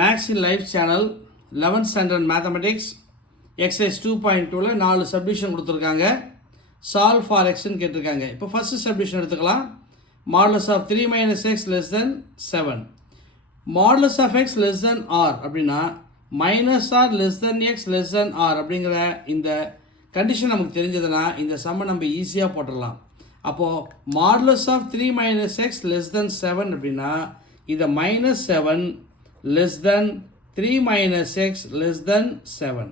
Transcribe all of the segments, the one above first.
Maths in life channel 11th standard mathematics exercise 2.2ல 4 subdivision கொடுத்துருக்காங்க. Solve for எக்ஸ்ன்னு கேட்டிருக்காங்க. இப்போ ஃபஸ்ட்டு சப்டிவிஷன் எடுத்துக்கலாம். Modulus of 3 minus x less than 7. Modulus of x less than r அப்படின்னா minus r less than x less than r அப்படிங்கிற இந்த condition நமக்கு தெரிஞ்சதுன்னா இந்த சம்மை நம்ம ஈஸியாக போட்டுடலாம். அப்போது modulus of 3 minus x less than 7 அப்படின்னா இதை minus 7 less than 3 minus x less than 7.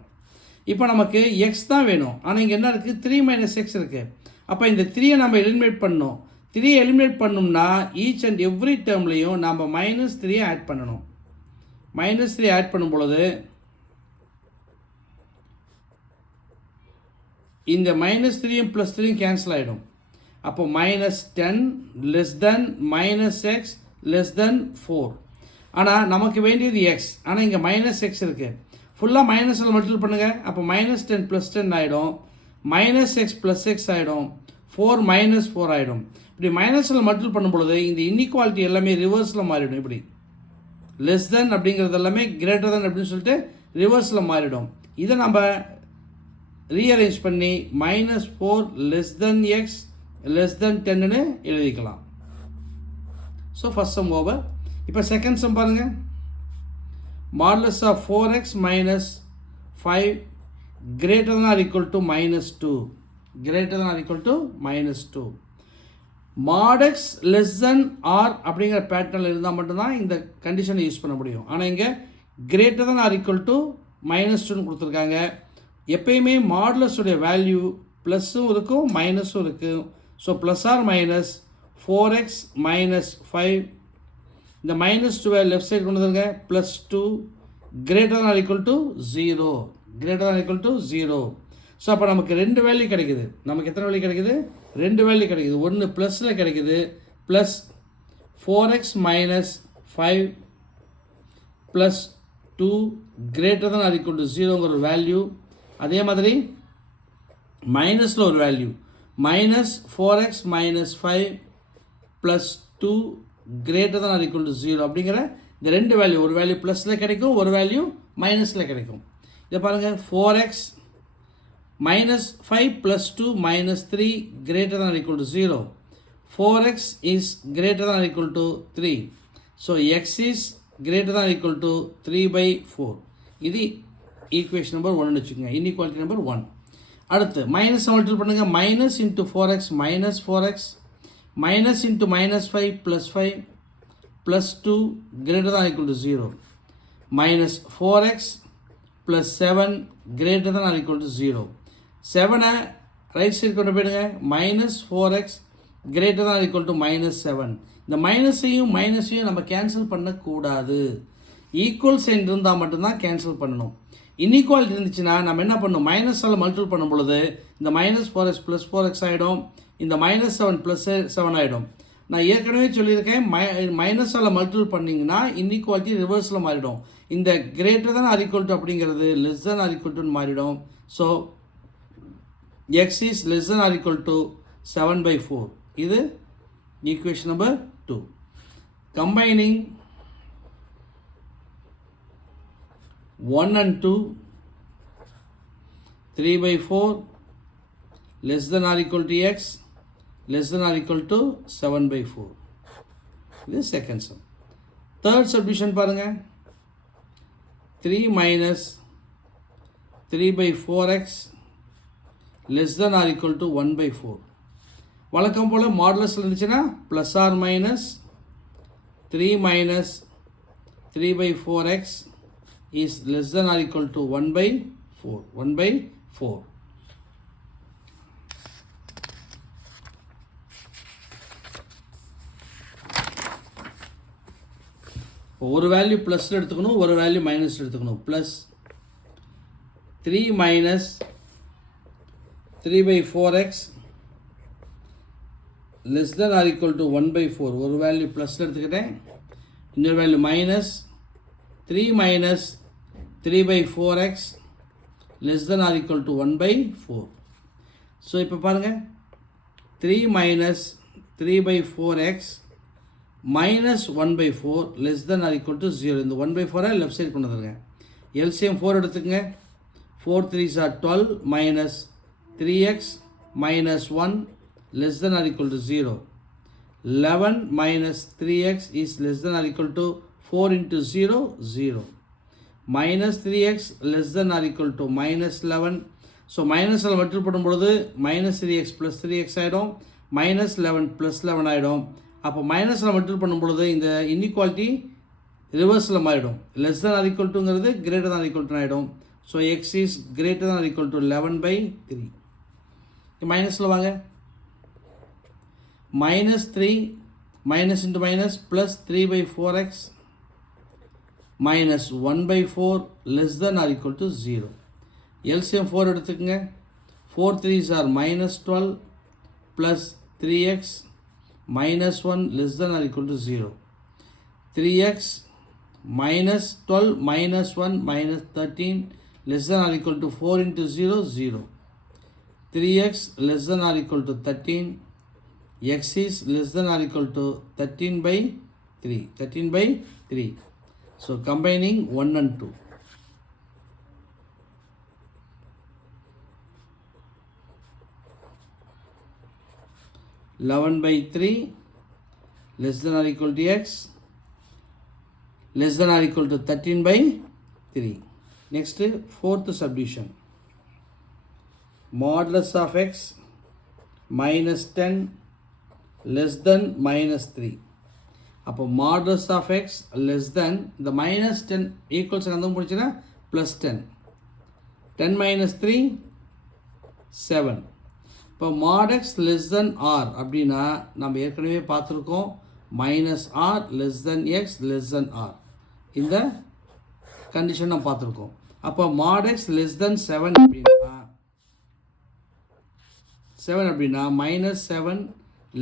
இப்போ நமக்கு எக்ஸ் தான் வேணும், ஆனால் இங்கே என்ன இருக்குது, 3 மைனஸ் எக்ஸ் இருக்குது. அப்போ இந்த 3யை நம்ம எலிமினேட் பண்ணணும். 3 எலிமினேட் பண்ணோம்னா ஈச் அண்ட் எவ்ரி டேர்ம்லேயும் நம்ம மைனஸ் 3 ஆட் பண்ணணும். மைனஸ் 3 ஆட் பண்ணும் பொழுது இந்த மைனஸ் 3யும் ப்ளஸ் 3யும் கேன்சல் ஆகிடும். அப்போ minus 10 less than minus x less தென் 4. ஆனால் நமக்கு வேண்டியது எக்ஸ், ஆனால் இங்கே மைனஸ் எக்ஸ் இருக்குது. ஃபுல்லாக மைனஸில் மல்டிபிள் பண்ணுங்கள். அப்போ மைனஸ் 10 ப்ளஸ் 10 ஆகிடும். மைனஸ் எக்ஸ் ப்ளஸ் எக்ஸ் ஆகிடும். 4 மைனஸ் 4 ஆகிடும். இப்படி மைனஸில் மல்டிபிள் பண்ணும் பொழுது இந்த இன்இக்வாலிட்டி எல்லாமே ரிவர்ஸில் மாறிடும். இப்படி லெஸ் தென் அப்படிங்கிறது எல்லாமே கிரேட்டர் தென் அப்படின்னு சொல்லிட்டு ரிவர்ஸில் மாறிடும். இதை நம்ம ரீஅரேஞ்ச் பண்ணி minus 4 less than x less than 10ன்னு எழுதிக்கலாம். So first sum over. இப்போ செகண்ட் சம் பாருங்கள். Modulus of 4x minus 5 greater than or equal to minus 2. Greater than or equal to minus 2. mod x less than r அப்படிங்கிற பேட்டர்னில் இருந்தால் மட்டும்தான் இந்த கண்டிஷனை யூஸ் பண்ண முடியும். ஆனால் இங்கே greater than or equal to minus 2ன்னு கொடுத்துருக்காங்க. எப்பயுமே மாடுலஸுடைய வேல்யூ ப்ளஸ்ஸும் இருக்கும் மைனஸும் இருக்குது. So plus or minus 4x minus 5. இந்த மைனஸ் 2 லெஃப்ட் சைடு கொண்டு வந்துருங்க. Plus 2 greater than or equal to 0. Greater than or equal to 0. So அப்போ நமக்கு 2 வேல்யூ கிடைக்குது. நமக்கு எத்தனை வேல்யூ கிடைக்குது? 2 வேல்யூ கிடைக்குது. ஒன்று ப்ளஸில் கிடைக்குது. Plus 4x minus 5 plus 2 greater than or equal to 0ங்கிற ஒரு வேல்யூ. அதே மாதிரி மைனஸில் ஒரு value minus 4x minus 5 plus 2 greater than or equal to 0 அப்படிங்கிற இந்த 2 வேல்யூ, ஒரு வேல்யூ ப்ளஸில் கிடைக்கும், ஒரு வேல்யூ மைனஸில் கிடைக்கும். இதை பாருங்கள். 4x minus 5 plus 2 minus 3 greater than or equal to 0. 4x is greater than or equal to 3. So x is greater than or equal to 3/4. இது ஈக்குவேஷன் நம்பர் 1ன்னு வச்சுக்கோங்க. Inequality number 1. அடுத்து மைனஸ் மல்டிபிள் பண்ணுங்கள். Minus into 4x minus 4x minus into minus 5 plus 5 plus 2 greater than or equal to 0. Minus 4x plus 7 greater than or equal to 0. 7ஐ right side கொண்டு போயிடுங்க. Minus 4x greater than or equal to minus 7. இந்த மைனஸையும் மைனஸையும் நம்ம cancel பண்ணக்கூடாது. Equal sign இருந்தால் மட்டும்தான் cancel பண்ணணும். Inequality இருந்துச்சுன்னா நம்ம என்ன பண்ணணும், மைனஸால் மல்டிபிள் பண்ணும் பொழுது இந்த மைனஸ் 4x ப்ளஸ் 4x ஆகிடும். இந்த மைனஸ் 7 ப்ளஸ் 7 ஆகிடும். நான் ஏற்கனவே சொல்லியிருக்கேன், மைனஸால் மல்டிபிள் பண்ணிங்கன்னா இன்இக்வாலிட்டி ரிவர்ஸில் மாறிடும். இந்த greater than or equal to அப்படிங்கிறது less than or equal to மாறிடும். So x is less than or equal to 7/4. இது equation number 2. Combining 1 and 2, 3/4 less than or equal to x less than or equal to 7/4. This second sum. Third subdivision பாருங்க. 3 minus 3/4x less than or equal to 1/4. வழக்கம் போல் modulus இருந்துச்சுன்னா plus or minus 3 minus 3/4x is less than or equal to 1/4. 1/4. ஒரு value ப்ளஸில் எடுத்துக்கணும், ஒரு value மைனஸில் எடுத்துக்கணும். Plus 3 minus 3/4x less than or equal to 1/4. ஒரு வேல்யூ ப்ளஸில் எடுத்துக்கிட்டேன், இன்னொரு value minus 3 minus 3/4x less than or equal to 1/4. So இப்போ பாருங்கள், 3 minus 3/4x minus 1 by 4 less than or equal to 0. இந்த 1 by 4 லெஃப்ட் சைடு கொண்டு வந்துருங்க. LCM 4 எடுத்துக்கங்க. 4 3s are 12 minus 3x minus 1 less than or equal to 0. 11 minus 3x is less than or equal to 4 into 0, 0. Minus 3x less than or equal to minus 11. So minus ல multiple பண்ணும்போது minus 3x plus 3x ஆகிடும், minus 11 plus 11 ஆகிடும். அப்போ மைனஸில் multiple பண்ணும்பொழுது இந்த inequality ரிவர்ஸில் மாறிடும். லெஸ் than or equal toங்கிறது greater than or equal to ஆகிடும். So x is greater than or equal to 11/3. மைனஸில் வாங்க. minus 3 minus into minus plus 3/4x minus 1/4 less than or equal to 0. LCM 4 எடுத்துக்கங்க. 4 3s are minus 12 plus 3x minus 1 less than or equal to 0. 3x minus 12 minus 1 minus 13 less than or equal to 4 into 0, 0. 3x less than or equal to 13. X is less than or equal to 13/3. 13/3. So combining 1 and 2. 11/3 less than or equal to x less than or equal to 13/3. Next, fourth subdivision. Modulus of x minus 10 less than minus 3. அப்போ modulus of x less than இந்த minus 10 equals அந்த முடிச்சுன்னா plus 10. 10 minus 3 7. இப்போ mod x less than r அப்படின்னா நம்ம ஏற்கனவே பார்த்துருக்கோம் minus r less than x less than r. இந்த condition நம்ம பார்த்துருக்கோம். அப்போ mod x less than 7 அப்படின்னா minus 7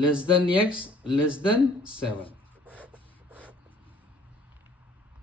less than x less than 7.